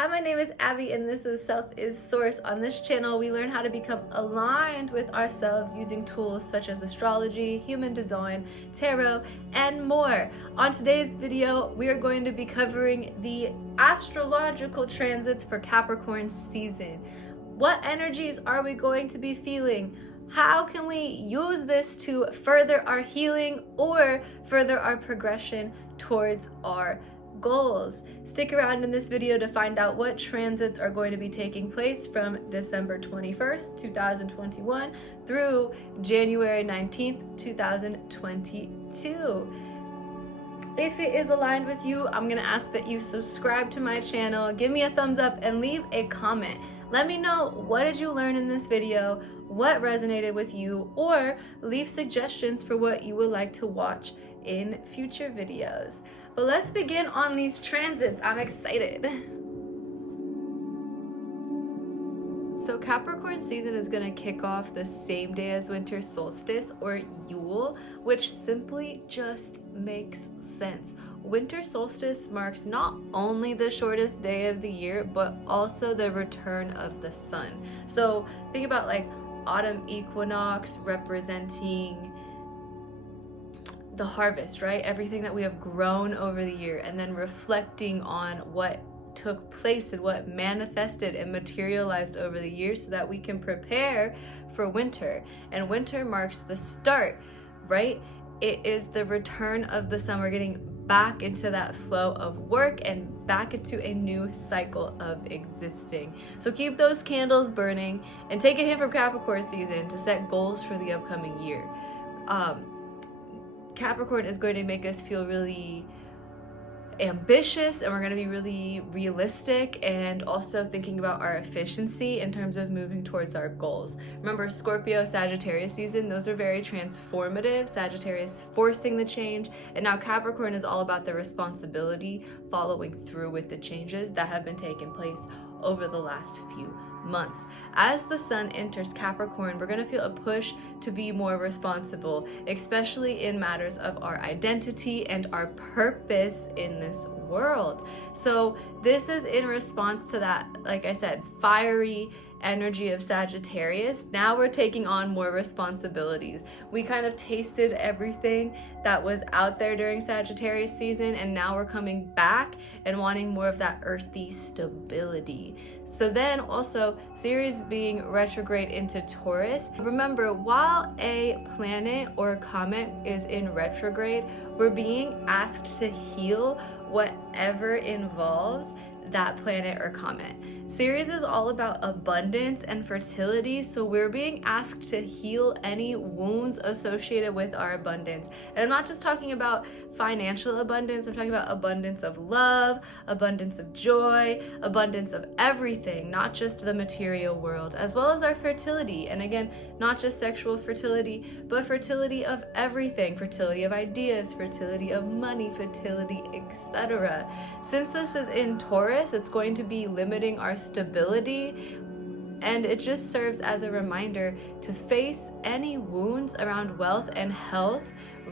Hi, my name is Abby and this is Self is Source. On this channel, we learn how to become aligned with ourselves using tools such as astrology, human design, tarot, and more. On today's video, we are going to be covering the astrological transits for Capricorn season. What energies are we going to be feeling? How can we use this to further our healing or further our progression towards our goals? Stick around in this video to find out what transits are going to be taking place from December 21st, 2021 through January 19th, 2022. If it is aligned with you, I'm going to ask that you subscribe to my channel, give me a thumbs up, and leave a comment. Let me know, what did you learn in this video, what resonated with you, or leave suggestions for what you would like to watch in future videos. But let's begin on these transits. I'm excited. So Capricorn season is going to kick off the same day as winter solstice, or Yule, which simply just makes sense. Winter solstice marks not only the shortest day of the year, but also the return of the sun. So think about like autumn equinox representing the harvest, right? Everything that we have grown over the year, and then reflecting on what took place and what manifested and materialized over the years so that we can prepare for winter. And winter marks the start, right? It is the return of the sun. We're getting back into that flow of work and back into a new cycle of existing. So keep those candles burning and take a hint from Capricorn season to set goals for the upcoming year. Capricorn is going to make us feel really ambitious, and we're going to be really realistic and also thinking about our efficiency in terms of moving towards our goals. Remember, Scorpio, Sagittarius season, those are very transformative. Sagittarius forcing the change, and now Capricorn is all about the responsibility, following through with the changes that have been taking place over the last few months. As the sun enters Capricorn, we're going to feel a push to be more responsible, especially in matters of our identity and our purpose in this world. So this is in response to that, like I said, fiery energy of Sagittarius. Now we're taking on more responsibilities. We kind of tasted everything that was out there during Sagittarius season, and now we're coming back and wanting more of that earthy stability. So then also Ceres being retrograde into Taurus. Remember, while a planet or a comet is in retrograde, we're being asked to heal whatever involves that planet or comet. Ceres is all about abundance and fertility, so we're being asked to heal any wounds associated with our abundance. And I'm not just talking about financial abundance, I'm talking about abundance of love, abundance of joy, abundance of everything, not just the material world, as well as our fertility. And again, not just sexual fertility, but fertility of everything, fertility of ideas, fertility of money, fertility, etc. Since this is in Taurus, it's going to be limiting our stability, and it just serves as a reminder to face any wounds around wealth and health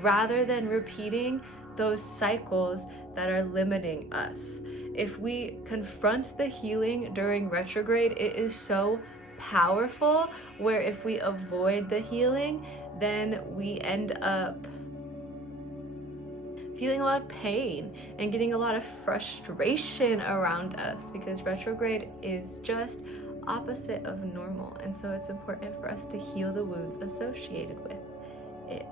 rather than repeating those cycles that are limiting us. If we confront the healing during retrograde, it is so powerful, where if we avoid the healing, then we end up feeling a lot of pain and getting a lot of frustration around us, because retrograde is just opposite of normal, and so it's important for us to heal the wounds associated with it.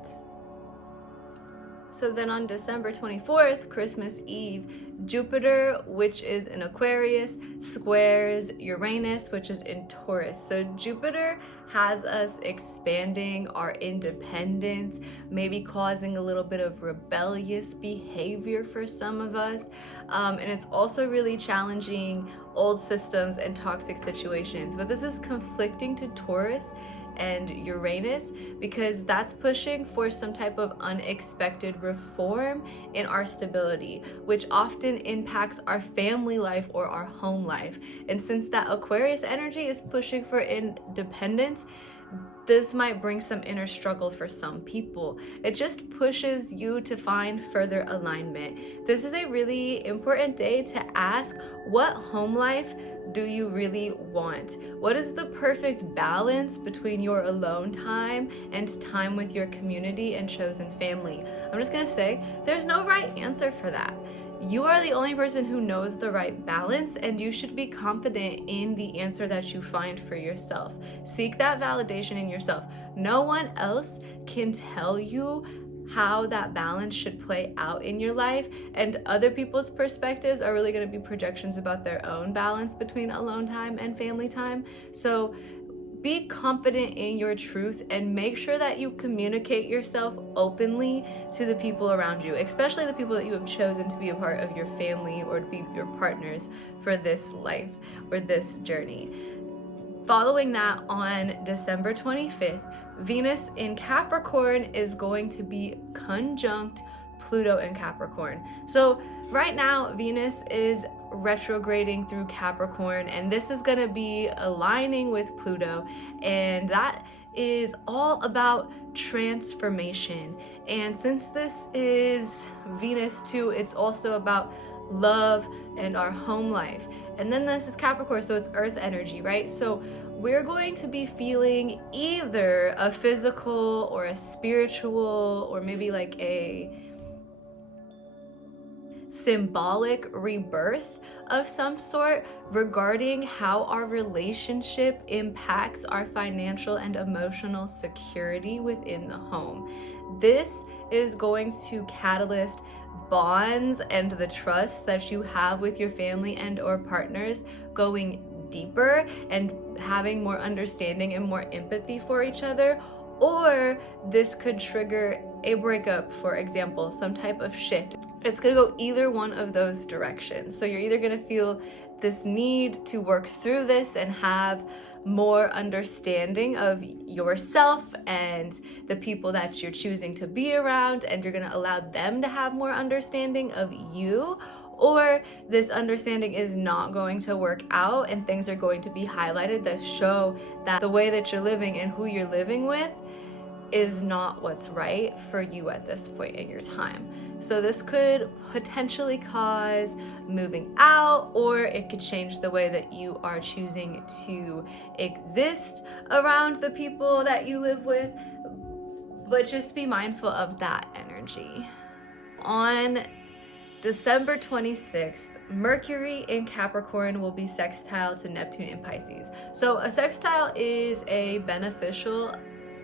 So then on December 24th, Christmas Eve, Jupiter, which is in Aquarius, squares Uranus, which is in Taurus. So Jupiter has us expanding our independence, maybe causing a little bit of rebellious behavior for some of us. And it's also really challenging old systems and toxic situations. But this is conflicting to Taurus and Uranus, because that's pushing for some type of unexpected reform in our stability, which often impacts our family life or our home life. And since that Aquarius energy is pushing for independence, this might bring some inner struggle for some people. It just pushes you to find further alignment. This is a really important day to ask, what home life do you really want? What is the perfect balance between your alone time and time with your community and chosen family? I'm just gonna say, there's no right answer for that. You are the only person who knows the right balance, and you should be confident in the answer that you find for yourself. Seek that validation in yourself. No one else can tell you how that balance should play out in your life, and other people's perspectives are really going to be projections about their own balance between alone time and family time. So be confident in your truth and make sure that you communicate yourself openly to the people around you, especially the people that you have chosen to be a part of your family or to be your partners for this life or this journey. Following that, on December 25th, Venus in Capricorn is going to be conjunct Pluto in Capricorn. So right now, Venus is retrograding through Capricorn, and this is going to be aligning with Pluto, and that is all about transformation. And since this is Venus too, it's also about love and our home life. And then this is Capricorn, so it's earth energy, right? So we're going to be feeling either a physical or a spiritual or maybe like a symbolic rebirth of some sort regarding how our relationship impacts our financial and emotional security within the home. This is going to catalyst bonds and the trust that you have with your family and or partners going deeper and having more understanding and more empathy for each other. Or this could trigger a breakup, for example, some type of shift. It's gonna go either one of those directions. So you're either gonna feel this need to work through this and have more understanding of yourself and the people that you're choosing to be around, and you're gonna allow them to have more understanding of you, or this understanding is not going to work out and things are going to be highlighted that show that the way that you're living and who you're living with is not what's right for you at this point in your time. So this could potentially cause moving out, or it could change the way that you are choosing to exist around the people that you live with. But just be mindful of that energy. On December 26th, Mercury in Capricorn will be sextile to Neptune in Pisces. So a sextile is a beneficial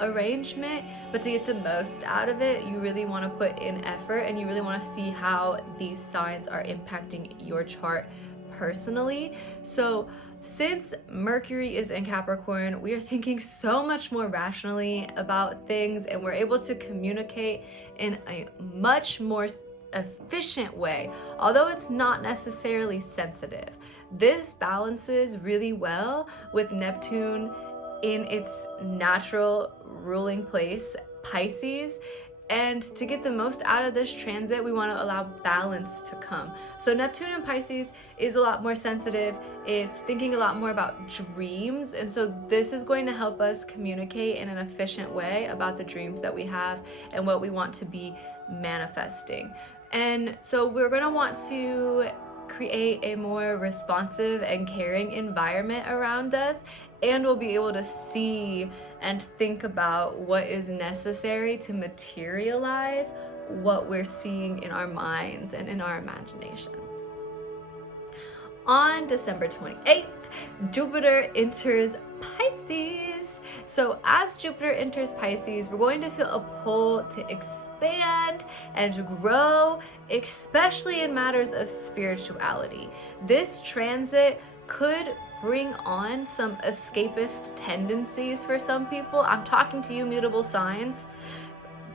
arrangement, but to get the most out of it, you really want to put in effort and you really want to see how these signs are impacting your chart personally. So since Mercury is in Capricorn, we are thinking so much more rationally about things, and we're able to communicate in a much more efficient way, although it's not necessarily sensitive. This balances really well with Neptune in its natural ruling place, Pisces. And to get the most out of this transit, we want to allow balance to come. So Neptune in Pisces is a lot more sensitive. It's thinking a lot more about dreams. And so this is going to help us communicate in an efficient way about the dreams that we have and what we want to be manifesting. And so we're going to want to create a more responsive and caring environment around us, and we'll be able to see and think about what is necessary to materialize what we're seeing in our minds and in our imaginations. On December 28th, Jupiter enters Pisces. So as Jupiter enters Pisces, we're going to feel a pull to expand and grow, especially in matters of spirituality. This transit could bring on some escapist tendencies for some people. I'm talking to you, mutable signs,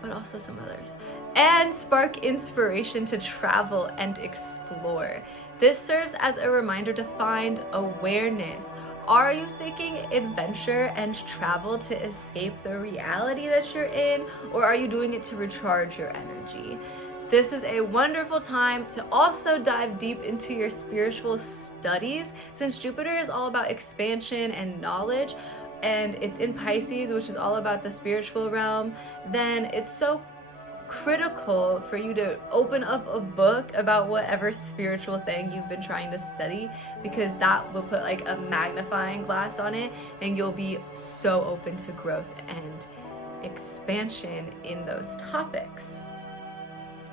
but also some others. And spark inspiration to travel and explore. This serves as a reminder to find awareness. Are you seeking adventure and travel to escape the reality that you're in, or are you doing it to recharge your energy? This is a wonderful time to also dive deep into your spiritual studies. Since Jupiter is all about expansion and knowledge, and it's in Pisces, which is all about the spiritual realm, then it's so critical for you to open up a book about whatever spiritual thing you've been trying to study, because that will put like a magnifying glass on it, and you'll be so open to growth and expansion in those topics.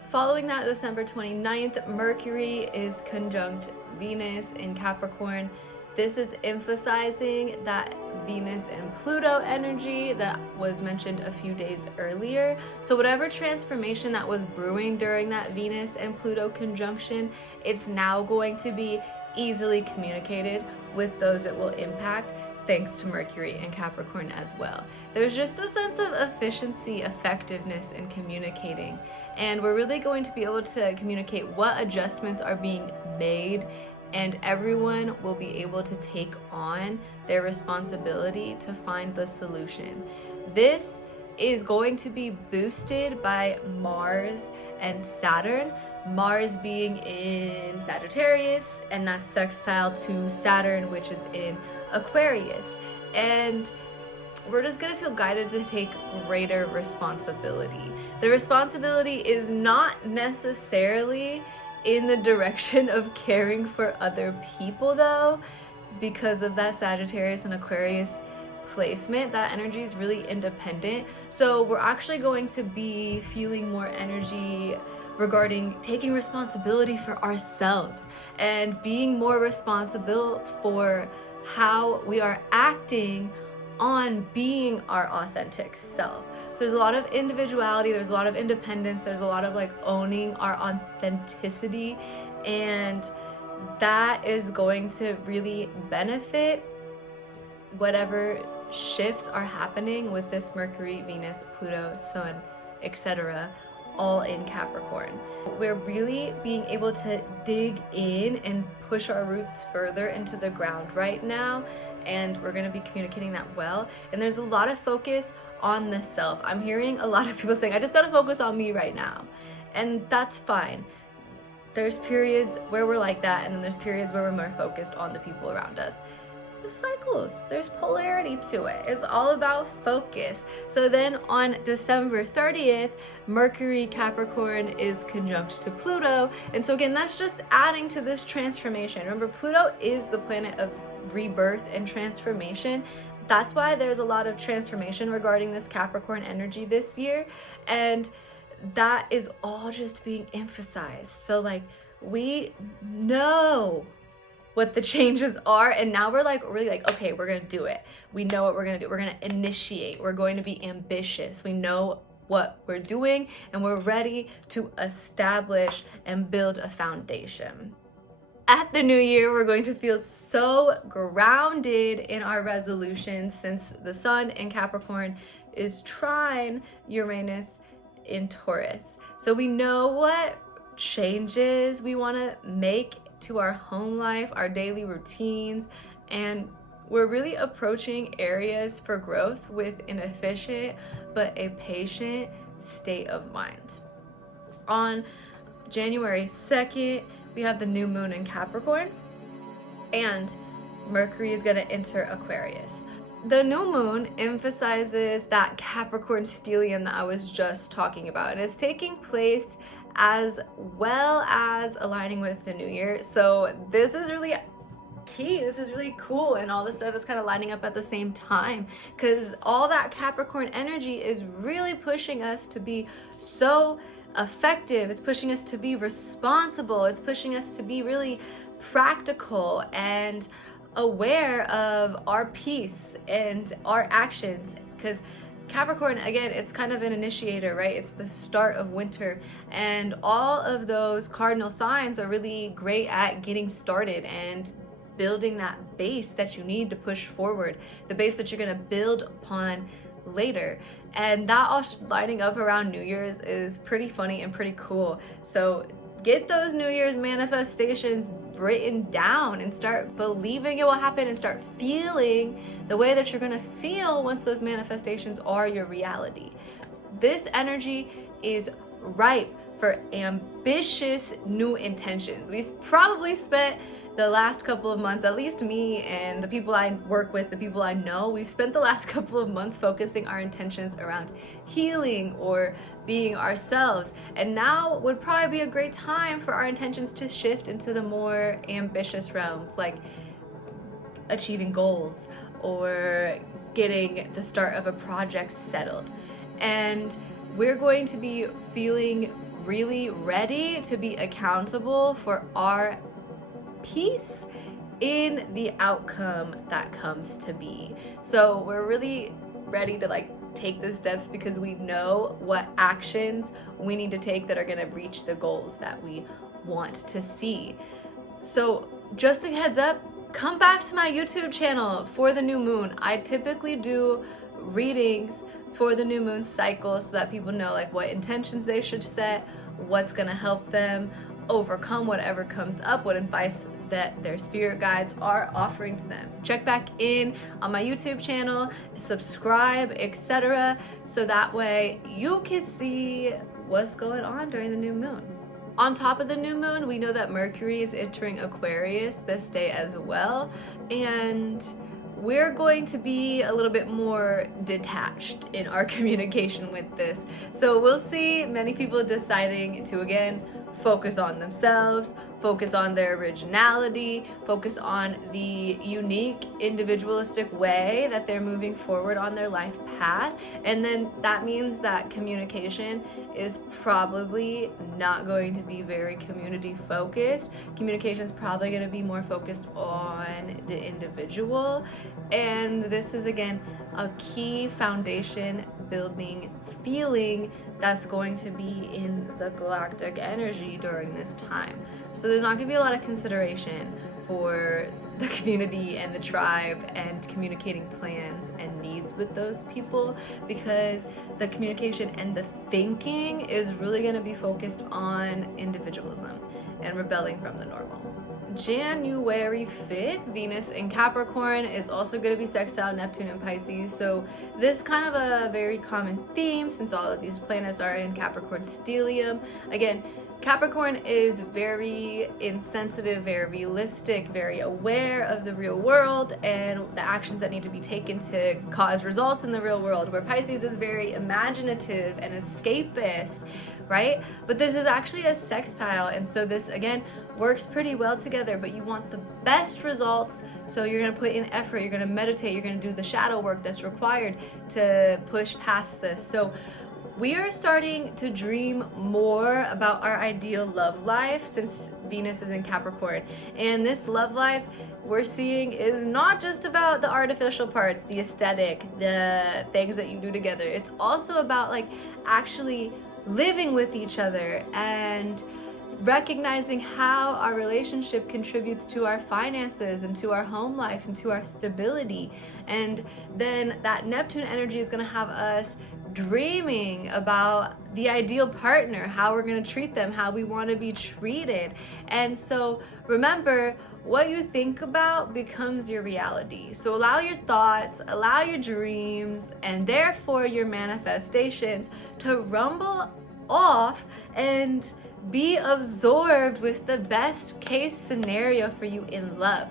Following that, December 29th, Mercury is conjunct Venus in Capricorn. This is emphasizing that Venus and Pluto energy that was mentioned a few days earlier. So whatever transformation that was brewing during that Venus and Pluto conjunction, it's now going to be easily communicated with those it will impact, thanks to Mercury and Capricorn as well. There's just a sense of efficiency, effectiveness in communicating, and we're really going to be able to communicate what adjustments are being made, and everyone will be able to take on their responsibility to find the solution. This is going to be boosted by Mars and Saturn. Mars being in Sagittarius, and that's sextile to Saturn, which is in Aquarius. And we're just gonna feel guided to take greater responsibility. The responsibility is not necessarily in the direction of caring for other people though, because of that Sagittarius and Aquarius placement. That energy is really independent. So we're actually going to be feeling more energy regarding taking responsibility for ourselves and being more responsible for how we are acting on being our authentic self. So there's a lot of individuality, there's a lot of independence, there's a lot of like owning our authenticity, and that is going to really benefit whatever shifts are happening with this Mercury, Venus, Pluto, Sun, etc., all in Capricorn. We're really being able to dig in and push our roots further into the ground right now, and we're going to be communicating that well. And there's a lot of focus on the self. I'm hearing a lot of people saying, I just got to focus on me right now, and that's fine. There's periods where we're like that, and then there's periods where we're more focused on the people around us. The cycles, there's polarity to it. It's all about focus. So then on December 30th, Mercury Capricorn is conjunct to Pluto, and so again, that's just adding to this transformation. Remember, Pluto is the planet of rebirth and transformation. That's why there's a lot of transformation regarding this Capricorn energy this year, and that is all just being emphasized. So like, we know what the changes are, and now we're like really like, okay, we're gonna do it. We know what we're gonna do. We're gonna initiate. We're going to be ambitious. We know what we're doing, and we're ready to establish and build a foundation. At the new year, we're going to feel so grounded in our resolutions, since the Sun in Capricorn is trine Uranus in Taurus. So we know what changes we want to make to our home life, our daily routines, and we're really approaching areas for growth with an efficient but a patient state of mind. On January 2nd, we have the new moon in Capricorn, and Mercury is going to enter Aquarius. The new moon emphasizes that Capricorn stellium that I was just talking about, and it's taking place as well as aligning with the new year. So this is really key. This is really cool, and all this stuff is kind of lining up at the same time, because all that Capricorn energy is really pushing us to be so effective. It's pushing us to be responsible. It's pushing us to be really practical and aware of our peace and our actions, because Capricorn, again, it's kind of an initiator, right? It's the start of winter, and all of those cardinal signs are really great at getting started and building that base that you need to push forward, the base that you're going to build upon later. And that all lining up around New Year's is pretty funny and pretty cool. So get those New Year's manifestations written down and start believing it will happen, and start feeling the way that you're going to feel once those manifestations are your reality. This energy is ripe for ambitious new intentions. We probably spent the last couple of months, at least me and the people I work with, the people I know, we've spent the last couple of months focusing our intentions around healing or being ourselves. And now would probably be a great time for our intentions to shift into the more ambitious realms, like achieving goals or getting the start of a project settled. And we're going to be feeling really ready to be accountable for our peace in the outcome that comes to be. So we're really ready to like take the steps because we know what actions we need to take that are going to reach the goals that we want to see. So just a heads up, come back to my YouTube channel for the new moon. I typically do readings for the new moon cycle so that people know like what intentions they should set, what's going to help them overcome whatever comes up, what advice that their spirit guides are offering to them. So check back in on my YouTube channel, subscribe, etc. so that way you can see what's going on during the new moon. On top of the new moon, we know that Mercury is entering Aquarius this day as well, and we're going to be a little bit more detached in our communication with this. So we'll see many people deciding to, again, focus on themselves, focus on their originality, focus on the unique individualistic way that they're moving forward on their life path. And then that means that communication is probably not going to be very community focused. Communication is probably going to be more focused on the individual. And this is, again, a key foundation building feeling that's going to be in the galactic energy during this time. So there's not going to be a lot of consideration for the community and the tribe and communicating plans and needs with those people, because the communication and the thinking is really going to be focused on individualism and rebelling from the normal. January 5th, Venus in Capricorn is also going to be sextile Neptune and Pisces. So this kind of a very common theme since all of these planets are in Capricorn stellium. Again, Capricorn is very insensitive, very realistic, very aware of the real world and the actions that need to be taken to cause results in the real world, where Pisces is very imaginative and escapist, right? But this is actually a sextile, and so this, again, works pretty well together, but you want the best results, so you're going to put in effort, you're going to meditate, you're going to do the shadow work that's required to push past this. So we are starting to dream more about our ideal love life since Venus is in Capricorn. And this love life we're seeing is not just about the artificial parts, the aesthetic, the things that you do together. It's also about like actually living with each other and recognizing how our relationship contributes to our finances and to our home life and to our stability. And then that Neptune energy is going to have us dreaming about the ideal partner, how we're going to treat them, how we want to be treated. And so remember, what you think about becomes your reality. So allow your thoughts, allow your dreams, and therefore your manifestations to rumble off and be absorbed with the best case scenario for you in love.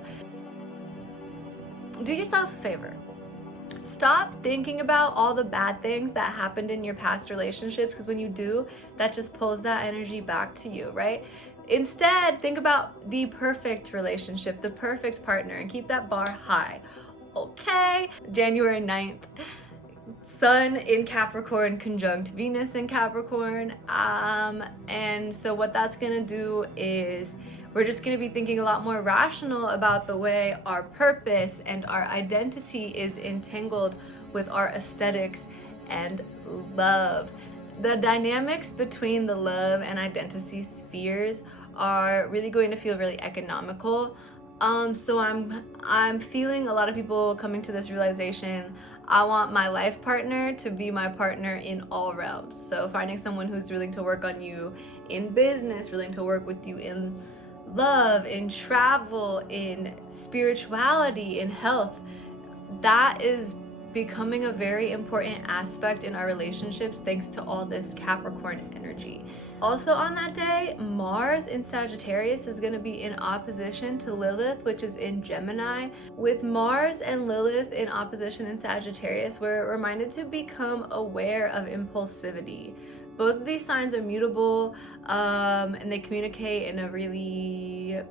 Do yourself a favor. Stop thinking about all the bad things that happened in your past relationships, because when you do, that just pulls that energy back to you, right? Instead, think about the perfect relationship, the perfect partner, and keep that bar high. Okay, January 9th. Sun in Capricorn conjunct Venus in Capricorn, and so what that's gonna do is we're just gonna be thinking a lot more rational about the way our purpose and our identity is entangled with our aesthetics and love. The dynamics between the love and identity spheres are really going to feel really economical. So I'm feeling a lot of people coming to this realization. I want my life partner to be my partner in all realms. So finding someone who's willing to work on you in business, willing to work with you in love, in travel, in spirituality, in health, that is becoming a very important aspect in our relationships thanks to all this Capricorn energy. Also on that day, Mars in Sagittarius is going to be in opposition to Lilith, which is in Gemini. With Mars and Lilith in opposition in Sagittarius, we're reminded to become aware of impulsivity. Both of these signs are mutable, and they communicate in a really,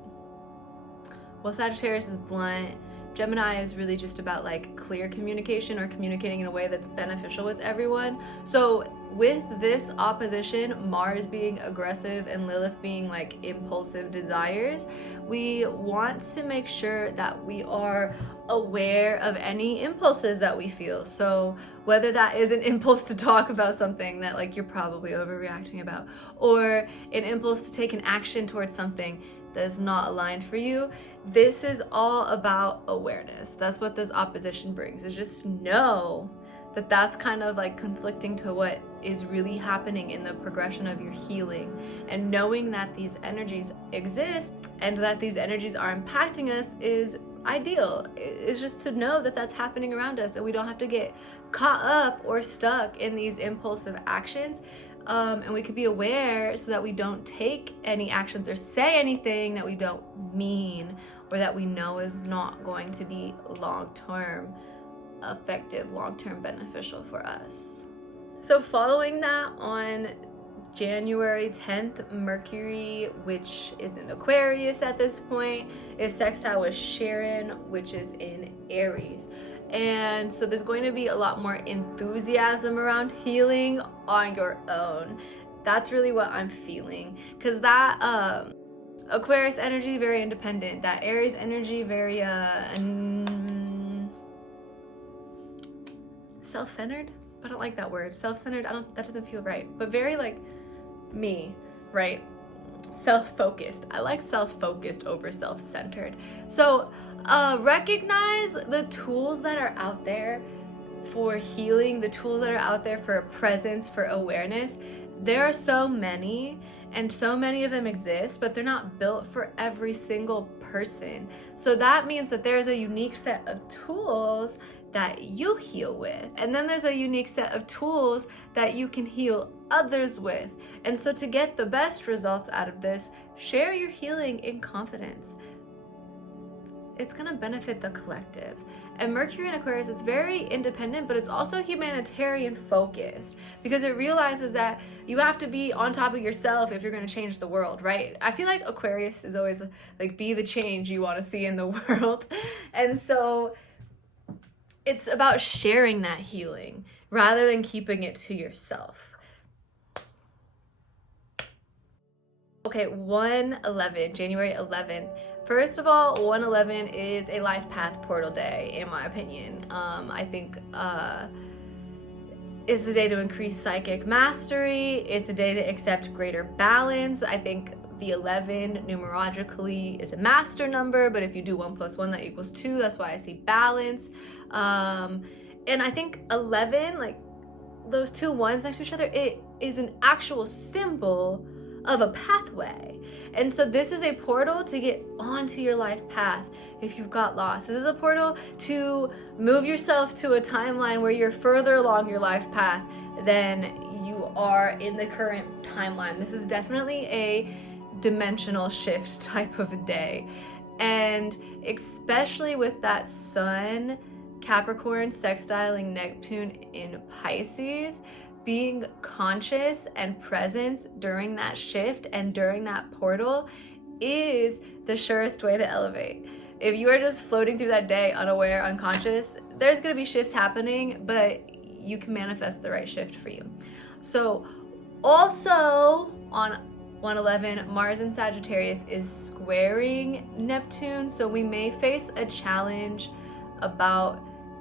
well, Sagittarius is blunt. Gemini is really just about like clear communication or communicating in a way that's beneficial with everyone. So with this opposition, Mars being aggressive and Lilith being like impulsive desires, we want to make sure that we are aware of any impulses that we feel. So whether that is an impulse to talk about something that like you're probably overreacting about, or an impulse to take an action towards something that is not aligned for you, this is all about awareness. That's what this opposition brings, is just know that that's kind of like conflicting to what is really happening in the progression of your healing, and knowing that these energies exist and that these energies are impacting us is ideal. It's just to know that that's happening around us, and we don't have to get caught up or stuck in these impulsive actions. And we could be aware so that we don't take any actions or say anything that we don't mean, or that we know is not going to be long-term effective, long-term beneficial for us. So following that, on January 10th, Mercury, which is in Aquarius at this point, is sextile with Chiron, which is in Aries. And so there's going to be a lot more enthusiasm around healing on your own. That's really what I'm feeling, because that Aquarius energy, very independent. That Aries energy, very self-centered. I don't like that word, self-centered. That doesn't feel right, but very like me, right? Self-focused. I like self-focused over self-centered. So recognize the tools that are out there for healing, the tools that are out there for presence, for awareness. There are so many, and so many of them exist, but they're not built for every single person. So that means that there's a unique set of tools that you heal with, and then there's a unique set of tools that you can heal others with. And so to get the best results out of this, share your healing in confidence. It's gonna benefit the collective. And Mercury in Aquarius, it's very independent, but it's also humanitarian focused, because it realizes that you have to be on top of yourself if you're gonna change the world, right? I feel like Aquarius is always like, be the change you wanna see in the world. And so it's about sharing that healing rather than keeping it to yourself. Okay, 1/11, January 11th. First of all, 1/11 is a life path portal day, in my opinion. I think it's the day to increase psychic mastery. It's a day to accept greater balance. I think the 11 numerologically is a master number, but if you do 1 + 1, that equals 2. That's why I see balance. And I think 11, like those 2 ones next to each other, it is an actual symbol of a pathway. And so this is a portal to get onto your life path if you've got lost. This is a portal to move yourself to a timeline where you're further along your life path than you are in the current timeline. This is definitely a dimensional shift type of a day. And especially with that sun, Capricorn sextiling Neptune in Pisces, being conscious and present during that shift and during that portal is the surest way to elevate. If you are just floating through that day unaware, unconscious, there's going to be shifts happening, but you can manifest the right shift for you. So also on 1/11, Mars in Sagittarius is squaring Neptune, so we may face a challenge about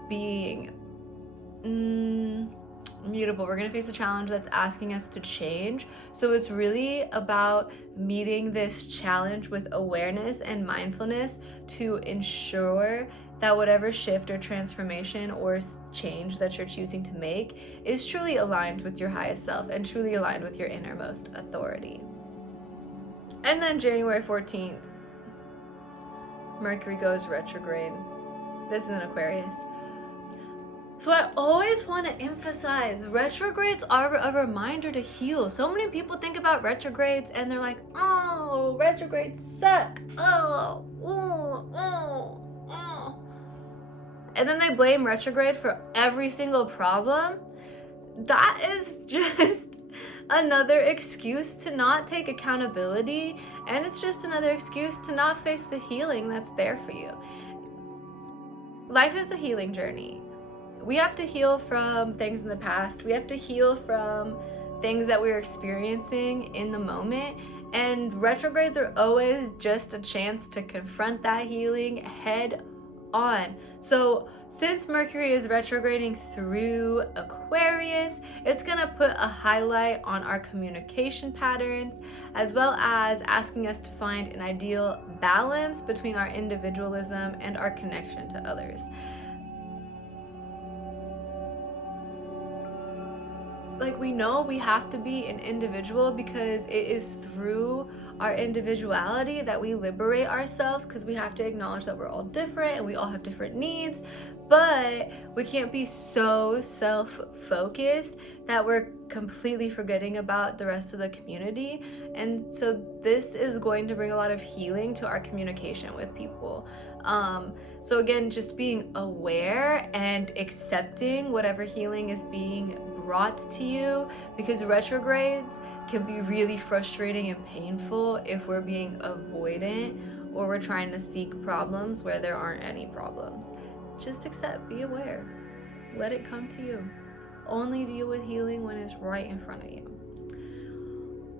being mutable. We're going to face a challenge that's asking us to change. So it's really about meeting this challenge with awareness and mindfulness to ensure that whatever shift or transformation or change that you're choosing to make is truly aligned with your highest self and truly aligned with your innermost authority. And then January 14th, Mercury goes retrograde. This is in Aquarius. So I always want to emphasize retrogrades are a reminder to heal. So many people think about retrogrades and they're like, oh, retrogrades suck. Oh, oh, oh, oh. And then they blame retrograde for every single problem. That is just another excuse to not take accountability, and it's just another excuse to not face the healing that's there for you. Life is a healing journey. We have to heal from things in the past. We have to heal from things that we're experiencing in the moment, and retrogrades are always just a chance to confront that healing head on. So since Mercury is retrograding through Aquarius, it's gonna put a highlight on our communication patterns, as well as asking us to find an ideal balance between our individualism and our connection to others. Like, we know we have to be an individual because it is through our individuality that we liberate ourselves, because we have to acknowledge that we're all different and we all have different needs, but we can't be so self-focused that we're completely forgetting about the rest of the community. And so this is going to bring a lot of healing to our communication with people. So again, just being aware and accepting whatever healing is being brought to you, because retrogrades can be really frustrating and painful if we're being avoidant or we're trying to seek problems where there aren't any problems. Just accept, be aware, let it come to you. Only deal with healing when it's right in front of you.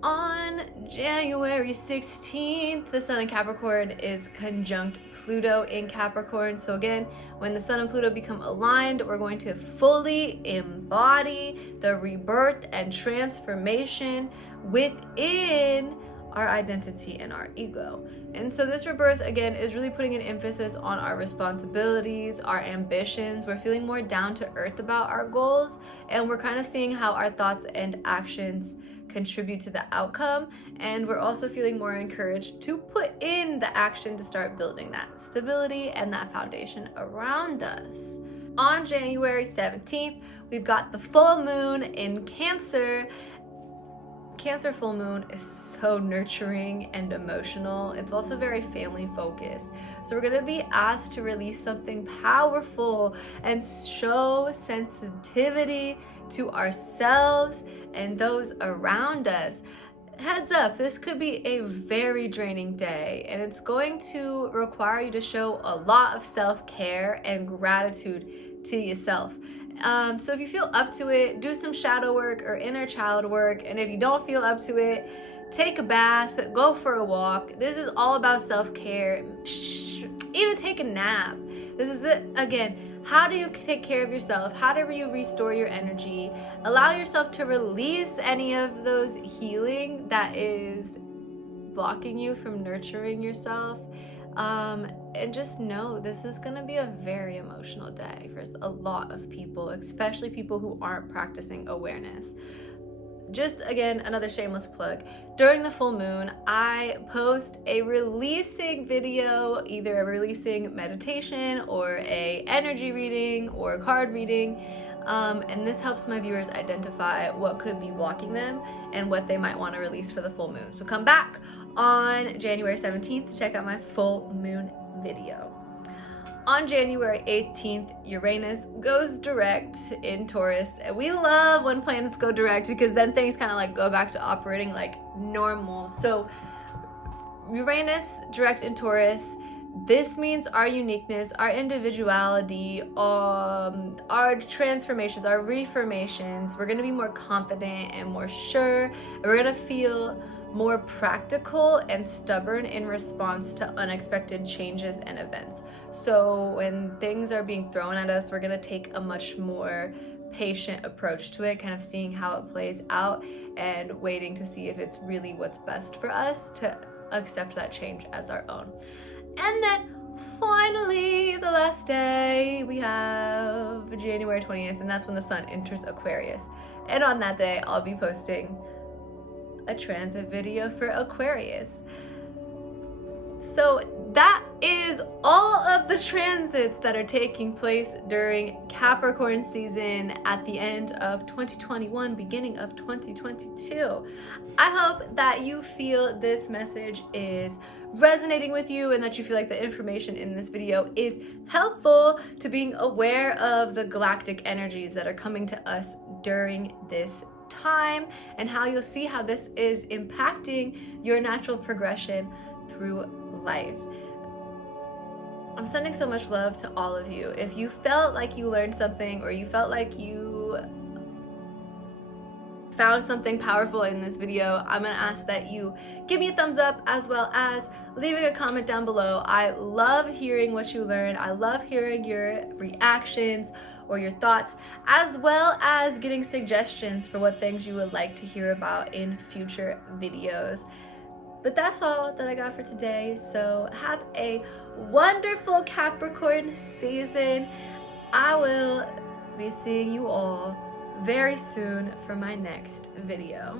On January 16th, the Sun in Capricorn is conjunct Pluto in Capricorn. So again, when the Sun and Pluto become aligned, we're going to fully embody the rebirth and transformation within our identity and our ego. And so this rebirth, again, is really putting an emphasis on our responsibilities, our ambitions. We're feeling more down to earth about our goals, and we're kind of seeing how our thoughts and actions contribute to the outcome. And we're also feeling more encouraged to put in the action to start building that stability and that foundation around us. On January 17th, we've got the full moon in Cancer. Cancer full moon is so nurturing and emotional. It's also very family focused. So we're going to be asked to release something powerful and show sensitivity to ourselves and those around us. Heads up, this could be a very draining day, and it's going to require you to show a lot of self-care and gratitude to yourself. So if you feel up to it, do some shadow work or inner child work. And if you don't feel up to it, take a bath, go for a walk. This is all about self-care. Even take a nap. This is it. Again, how do you take care of yourself? How do you restore your energy? Allow yourself to release any of those healing that is blocking you from nurturing yourself. And just know this is going to be a very emotional day for a lot of people, especially people who aren't practicing awareness. Just again, another shameless plug. During the full moon, I post a releasing video, either a releasing meditation or a energy reading or a card reading. And this helps my viewers identify what could be blocking them and what they might want to release for the full moon. So come back on January 17th to check out my full moon video. On January 18th, Uranus goes direct in Taurus. And we love when planets go direct because then things kind of like go back to operating like normal. So Uranus direct in Taurus, this means our uniqueness, our individuality, our transformations, our reformations. We're going to be more confident and more sure. And we're going to feel more practical and stubborn in response to unexpected changes and events. So when things are being thrown at us, we're going to take a much more patient approach to it, kind of seeing how it plays out and waiting to see if it's really what's best for us to accept that change as our own. And then finally, the last day, we have January 20th, and that's when the Sun enters Aquarius. And on that day, I'll be posting a transit video for Aquarius. So that is all of the transits that are taking place during Capricorn season at the end of 2021, beginning of 2022. I hope that you feel this message is resonating with you and that you feel like the information in this video is helpful to being aware of the galactic energies that are coming to us during this time, and how you'll see how this is impacting your natural progression through life. I'm sending so much love to all of you. If you felt like you learned something, or you felt like you found something powerful in this video, I'm gonna ask that you give me a thumbs up, as well as leaving a comment down below. I love hearing what you learned. I love hearing your reactions or your thoughts, as well as getting suggestions for what things you would like to hear about in future videos. But that's all that I got for today. So have a wonderful Capricorn season. I will be seeing you all very soon for my next video.